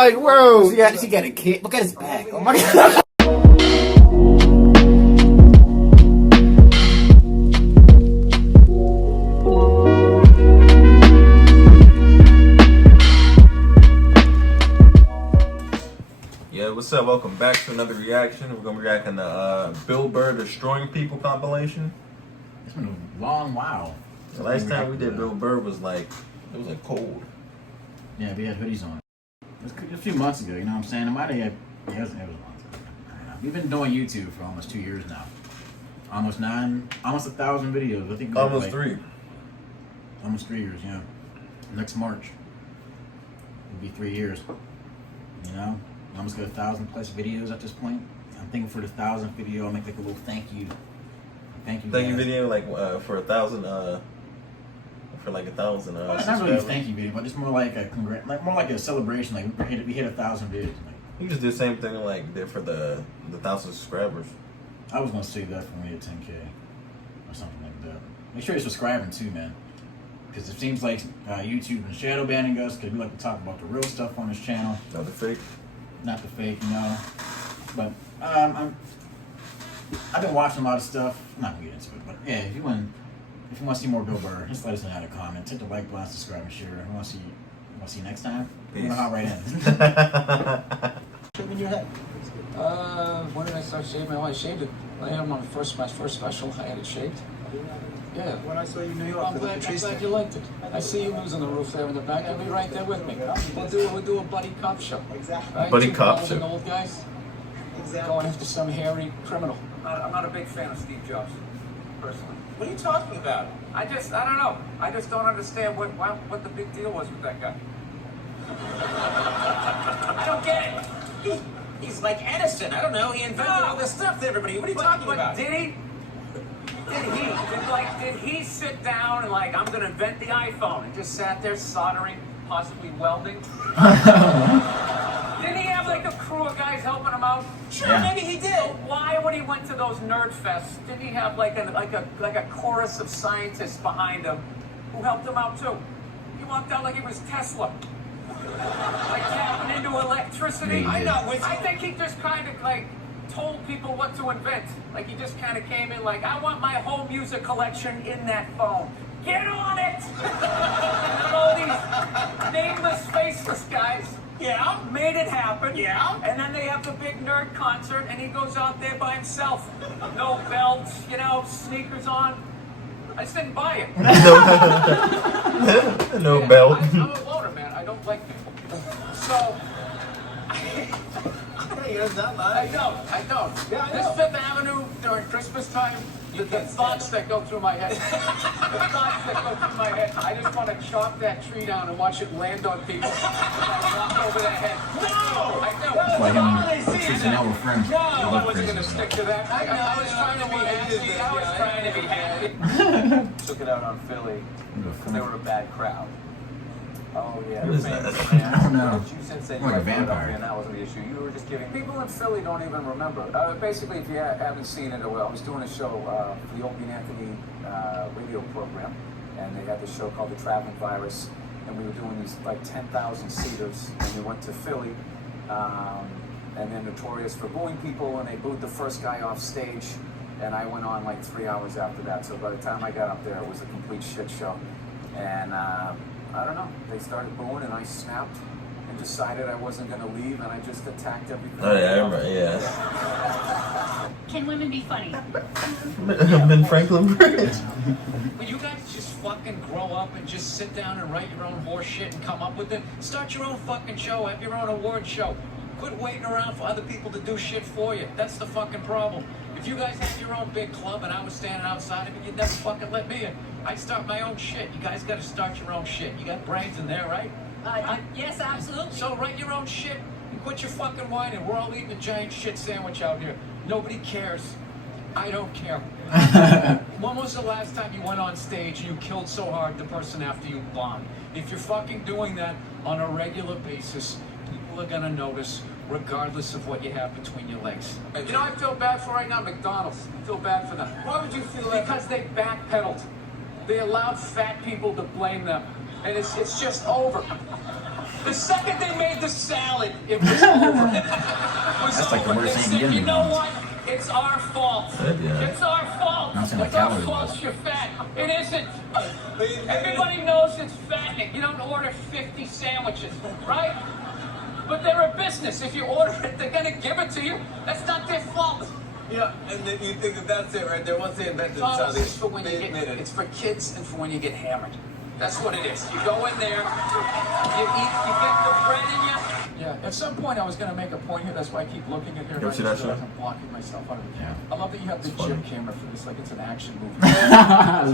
like, bro, yeah, she got a kid. Look at his back. Oh my god. Yeah, what's up? Welcome back to another reaction. We're gonna be reacting to Burr Destroying People compilation. It's been a long while. The last time we did Burr was like, it was like cold. Yeah, we had hoodies on. It was a few months ago, you know what I'm saying? It might have, it was a month ago. We've been doing YouTube for almost 2 years now. Almost 1,000 videos. I think Almost like, 3. Almost 3 years, yeah. Next March it'll be 3 years. You know? Almost got 1,000 plus videos at this point. I'm thinking for the 1,000th video, I'll make like a little thank you video, like for 1,000, for like 1,000. Well, it's not really a thank you video, but just more like a more like a celebration. Like we hit 1,000 videos. Like, you just did the same thing like did for the 1,000 subscribers. I was gonna save that for when we hit 10K or something like that. Make sure you're subscribing too, man. Because it seems like YouTube is shadow banning us because we like to talk about the real stuff on this channel. Not the fake. Not the fake, you know. But I've been watching a lot of stuff. I'm not gonna get into it, but yeah, if you want to see more Bill Burr, just let us know how to comment. Hit the like button, subscribe, and share. I want to see you next time. Peace. I'm gonna hop right in. Shaving your head. When did I start shaving? Oh, I shaved it. I had my first special. I had it shaved. Yeah. When I saw you in New York, I'm glad you liked it. I see you losing the roof there in the back. I'll be right there with me. We'll do a buddy cop show. Exactly. Right? Buddy Two cop bald show. and old guys Exactly. going after some hairy criminal. I'm not a big fan of Steve Jobs, personally. What are you talking about? I don't know. I just don't understand what the big deal was with that guy. I don't get it. He's like Edison. I don't know. He invented all this stuff to everybody. What are you talking about? Did he? Did he sit down and like, I'm gonna invent the iPhone and just sat there soldering, possibly welding? Didn't he have like a crew of guys helping him out? Sure, Yeah. maybe he did. Why, when he went to those nerd fests, didn't he have like a chorus of scientists behind him who helped him out too? He walked out like he was Tesla, like tapping into electricity. Yeah, I'm not with you. I think he just kind of like told people what to invent. Like he just kind of came in like, I want my whole music collection in that phone. Get on it! And all these nameless, faceless guys. Yeah. Made it happen. Yeah. And then they have the big nerd concert and he goes out there by himself. No belts, you know, sneakers on. I just didn't buy it. No Yeah, belt. I'm a loner, man. I don't like people. So, He does not I lie. don't. Yeah, I This know. Fifth Avenue during Christmas time, the thoughts that go through my head. The thoughts that go through my head. I just want to chop that tree down and watch it land on people. Walk over their head. No! I do. Like him and Patrice and Elle were friends. No, They I love wasn't crazy going to stuff. stick to that. I was trying to be happy. I was trying to be happy. Took it out on Philly because they were a bad crowd. Oh, yeah. What is that? I don't know. But you since said Like you a were vampire. and that wasn't the issue. You were just giving People in Philly don't even remember. Basically, if you haven't seen it, I was doing a show for the Opie and Anthony radio program, and they had this show called The Traveling Virus, and we were doing these like 10,000 seaters, and we went to Philly, and they're notorious for booing people, and they booed the first guy off stage, and I went on like 3 hours after that. So by the time I got up there, it was a complete shit show, and I don't know. They started booing, and I snapped and decided I wasn't going to leave, and I just attacked everything. Oh yeah, I remember. Yeah. Can women be funny? Ben Franklin Bridge. Will you guys just fucking grow up and just sit down and write your own horse shit and come up with it? Start your own fucking show, have your own award show. Quit waiting around for other people to do shit for you. That's the fucking problem. If you guys had your own big club and I was standing outside of it, you'd never fucking let me in. I'd start my own shit. You guys gotta start your own shit. You got brains in there, right? Yes, absolutely. So write your own shit and quit your fucking whining. We're all eating a giant shit sandwich out here. Nobody cares. I don't care. When was the last time you went on stage and you killed so hard the person after you bombed? If you're fucking doing that on a regular basis, people are gonna notice regardless of what you have between your legs. You know, I feel bad for right now, McDonald's. I feel bad for them. Why would you feel that? Because they backpedaled. They allowed fat people to blame them. And it's just over. The second they made the salad, it was over. That's like the worst They thing said, you can you do. know what? It's our fault. Yeah. It's our fault. Not saying It's like our calorie fault wise. you're fat. It isn't. Everybody knows it's fattening. You don't order 50 sandwiches, right? But they're a business. If you order it, they're gonna give it to you. That's not their fault. Yeah, and then you think that that's it right there. Once they invented No, something, it's for when you they admit get. it. It's for kids and for when you get hammered. That's what it is. You go in there, you eat, you get the bread in you. Yeah. At some point, I was going to make a point here. That's why I keep looking at here. You ever see that show? I'm blocking myself out of the camera. Yeah. I love that you have the It's funny. gym camera for this, like it's an action movie.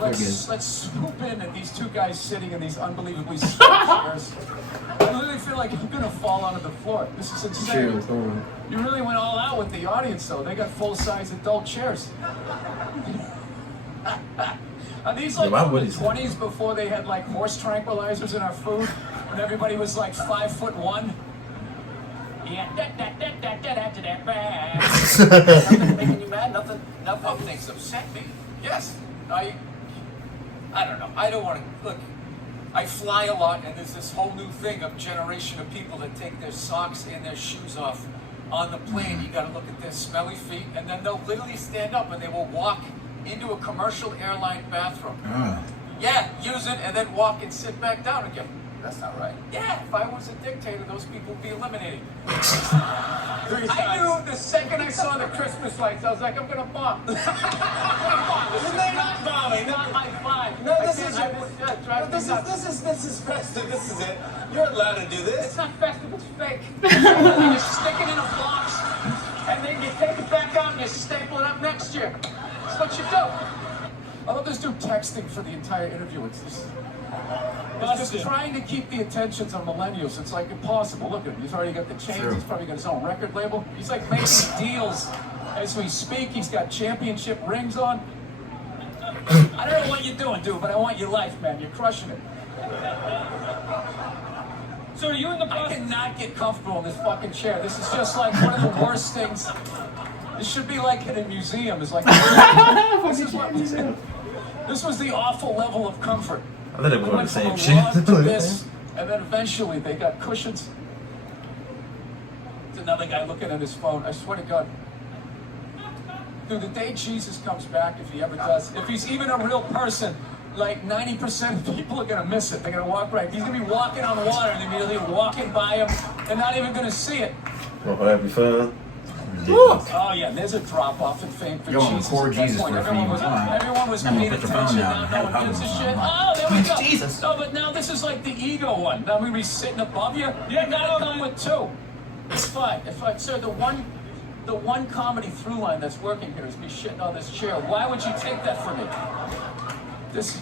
Let's Let's swoop in at these two guys sitting in these unbelievably small chairs. I literally feel like I'm gonna fall onto the floor. This is insane. You really went all out with the audience, though. They got full-size adult chairs. Are these like Yeah, why from would the he say 20s before they had like horse tranquilizers in our food, and everybody was like 5'1"? Yeah. Nothing making you mad? Nothing things upset me. Yes. I don't know. I don't want to look. I fly a lot, and there's this whole new thing of generation of people that take their socks and their shoes off on the plane. You got to look at their smelly feet, and then they'll literally stand up and they will walk into a commercial airline bathroom. Yeah, use it, and then walk and sit back down again. That's not right. Yeah, if I was a dictator, those people would be eliminated. I knew the second I saw the Christmas lights, I was like, I'm gonna bomb. You're not bombing. Not my vibe. No, this is This is festive. This is it. You're allowed to do It's this. not festive, it's fake. You just stick it in a box, and then you take it back out and you staple it up next year. That's what you do. I love this dude texting for the entire interview. It's just trying to keep the attentions of millennials. It's like impossible. Look at him. He's already got the chains. True. He's probably got his own record label. He's like making deals as we speak. He's got championship rings on. I don't know what you're doing, dude, but I want your life, man. You're crushing it. So are you in the process? I cannot get comfortable in this fucking chair. This is just like one of the worst things. This should be like in a museum. It's like this was the awful level of comfort. I thought they were We going went the from same a log shit. to this, and then eventually they got cushions. There's another guy looking at his phone. I swear to God. Dude, the day Jesus comes back, if he ever does, if he's even a real person, like 90% of people are gonna miss it. They're gonna walk right. He's gonna be walking on water, and they're gonna be walking by him, and not even gonna see it. Well, happy fun. Oh yeah, there's a drop off in fame for Yo, I'm Jesus. record At that Jesus point, for a everyone few was, months. everyone was I'm gonna paying put your phone attention. down. Now no one gives a shit. Oh, there we go. Jesus. No, but now this is like the ego one. Now we be sitting above you. You gotta come with two. It's fine. It's fine. Sir, the one comedy through line that's working here is me shitting on this chair. Why would you take that from me?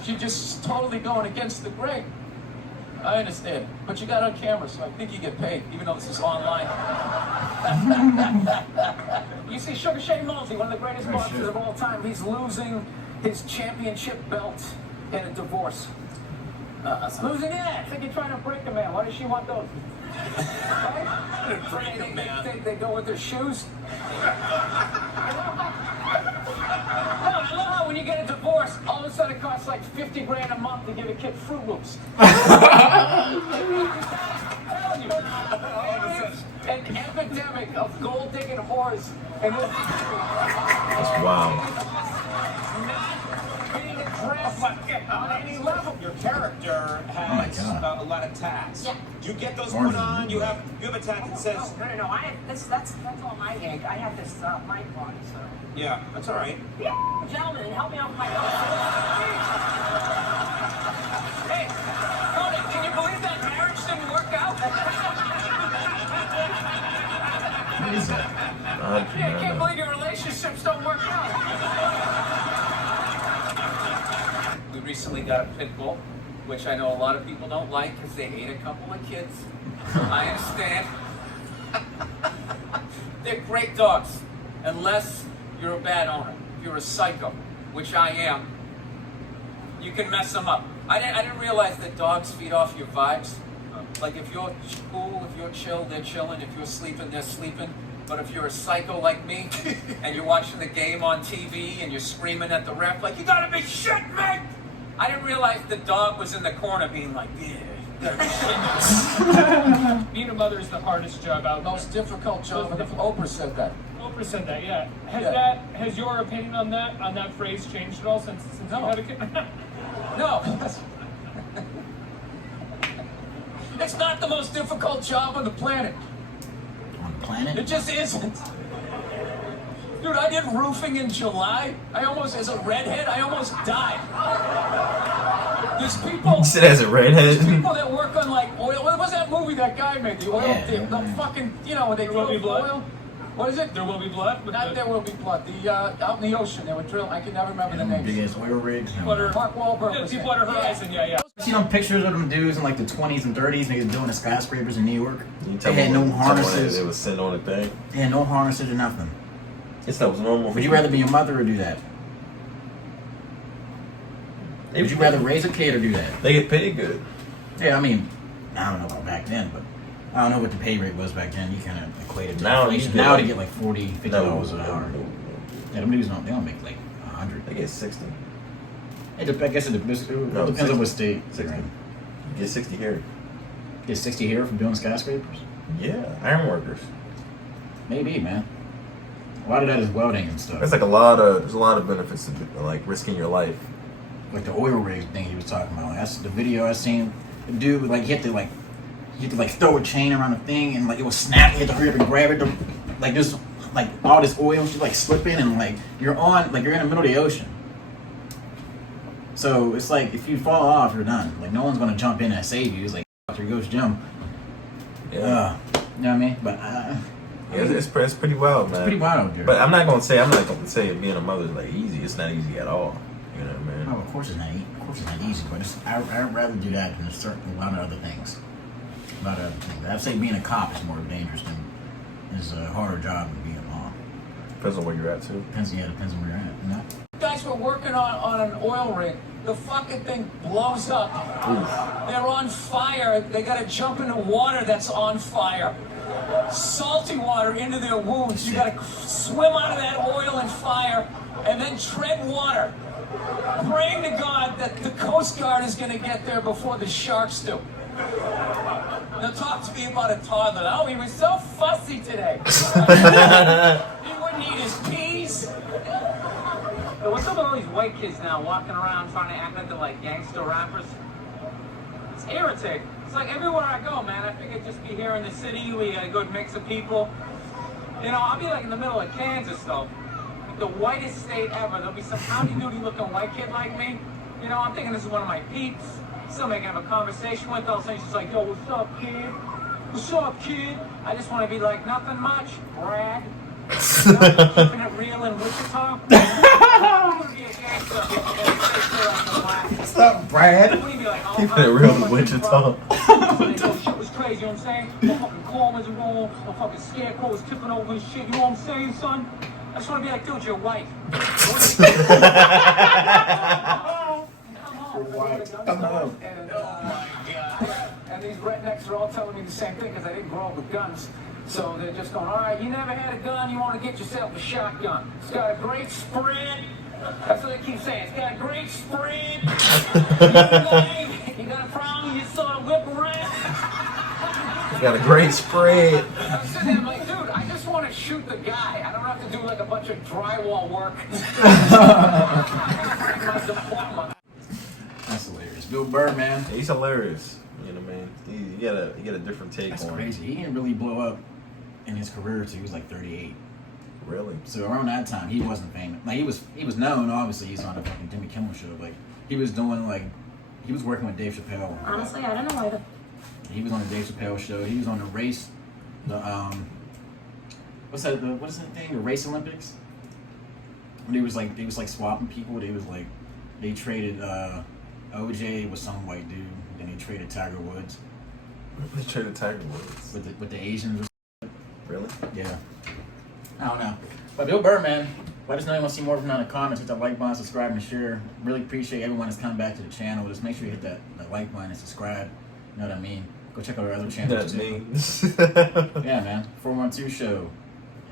You're just totally going against the grain. I understand, but you got on camera, so I think you get paid, even though this is online. You see Sugar Shane Mosley, one of the greatest boxers of all time, he's losing his championship belt in a divorce. Losing it? I think you're trying to break a man. Why does she want those? Right? Break a man. They go with their shoes. No, I love how when you get a divorce, all of a sudden it costs like 50 grand a month to give a kid Fruit Loops. I'm telling you. It is an epidemic of gold digging whores. And this That's wild. not being addressed on any level. Your character has God. a lot of tats. Yeah. You get those Orange put on. is You good. have a tat that says. No. I have this. That's all my yank. I have this mic on, so. Yeah, that's all right. Gentlemen, help me out with my. Hey, Conan, can you believe that marriage didn't work out? What is that? Yeah, I can't believe your relationships don't work out. We recently got a pit bull, which I know a lot of people don't like because they ate a couple of kids. I understand. They're great dogs, unless you're a bad owner. If you're a psycho, which I am, you can mess them up. I didn't realize that dogs feed off your vibes. Like if you're cool, if you're chill, they're chilling. If you're sleeping, they're sleeping. But if you're a psycho like me, and you're watching the game on TV and you're screaming at the ref like, you gotta be shit, man! I didn't realize the dog was in the corner being like, yeah, Being a mother is the hardest job out there. Most difficult job. Oprah said that. Oprah said that, yeah. Has your opinion on that phrase changed at all since No. you had a kid? No. It's not the most difficult job on the planet. On the planet? It just isn't. Dude, I did roofing in July. As a redhead, I almost died. There's people. You said as a redhead. There's people that work on like oil. What was that movie that guy made? The oil, Yeah. the fucking, when they There Will Be drill Blood? oil. What is it? There will be blood. Not There Will Be Blood. The out in the ocean, they were drilling. I can never remember the Big name. ass oil rigs. Deepwater, Mark Wahlberg. was in it. Deepwater Horizon, yeah. See them pictures of them dudes in like the 20s and 30s, niggas doing the skyscrapers in New York. You They tell had me no what- tell me what harnesses. They was sitting on a thing. They had no harnesses or nothing. It's that was normal. Would you rather be a mother or do that? Would you rather raise a kid or do that? They get paid good. Yeah, I mean, I don't know about back then, but I don't know what the pay rate was back then. You kind of equate it to Now you inflation. get Now like- they get like $40, $50 an hour. Yeah, them dudes they don't make like 100. They get 60. I guess it depends No, on 60. what state. 60. You get 60 here. Get 60 here from doing skyscrapers? Yeah, iron workers. Maybe, man. A lot of that is welding and stuff. There's a lot of benefits to like risking your life. Like the oil rig thing he was talking about. That's the video I seen. The dude like he had to throw a chain around the thing and like it was snap. He had to hurry up and grab it. Like just like all this oil should like slipping and like you're in the middle of the ocean. So it's like if you fall off, you're done. Like no one's gonna jump in and save you. It's like after you go jump. Yeah, You know what I mean? But it's pretty wild, man. it's pretty wild, dude. But I'm not gonna say being a mother is like easy. It's not easy at all. You know what I mean? Oh, of course it's not easy. Of course it's not easy, but I'd rather do that than a lot of other things. I'd say being a cop is more dangerous than is a harder job than being a mom. Depends on where you're at too. Depends on where you're at. You know? Guys were working on an oil rig. The fucking thing blows up. They're on fire. They gotta jump into water that's on fire. Salty water into their wounds. You gotta swim out of that oil and fire and then tread water. Praying to God that the Coast Guard is gonna get there before the sharks do. Now talk to me about a toddler. Oh, he was so fussy today. He wouldn't eat his peas. But what's up with all these white kids now walking around trying to act like they're like gangster rappers? It's irritating. It's like everywhere I go, man, I figure just be here in the city, we got a good mix of people. I'll be like in the middle of Kansas though. Like the whitest state ever. There'll be some howdy-doody looking white kid like me. I'm thinking this is one of my peeps. Somebody I can have a conversation with. All of a sudden she's like, yo, what's up, kid? What's up, kid? I just want to be like, nothing much, Brad. Keeping it real in Wichita. What's up, Brad? Keeping it real in Wichita. Shit was crazy, you know what I'm saying? The fucking corners are wrong, the fucking scarecrow was tipping over and shit, you know what I'm saying, son? I just want to be like, dude, you're white. Come on. And these rednecks are all telling me the same thing because I didn't grow up with guns. So they're just going, all right, you never had a gun, you want to get yourself a shotgun. It's got a great spread. That's what they keep saying. It's got a great spread. You got a problem, you sort of whip around. You got a great spread. I'm sitting there, I'm like, dude, I just want to shoot the guy. I don't have to do like a bunch of drywall work. That's hilarious. Bill Burr, man. He's hilarious. You know what I mean? You get a different take That's on crazy. He didn't really blow up in his career until he was like 38. it. Really? So around that time, he wasn't famous. Like he was known. Obviously, he's on a fucking Jimmy Kimmel show. Like he was doing he was working with Dave Chappelle. Honestly, I don't know why the. He was on the Dave Chappelle show. He was on the race. What is that thing? The Race Olympics. When they was like swapping people. They traded OJ with some white dude. Then they traded Tiger Woods They traded Tiger Woods. with the Asians. Really? Yeah. I don't know. But Bill Burr, man, let us know you want to see more from him in the comments. Hit that like button, subscribe, and share. Really appreciate everyone that's coming back to the channel. Just make sure you hit that like button and subscribe. You know what I mean? Go check out our other channels. That's me. Yeah, man. 412 show.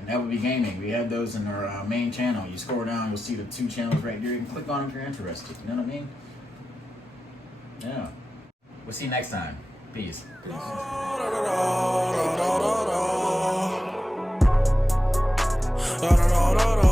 And that would be gaming. We have those in our main channel. You scroll down, you'll see the 2 channels right there. You can click on them if you're interested. You know what I mean? Yeah. We'll see you next time. Peace. Da da da da da.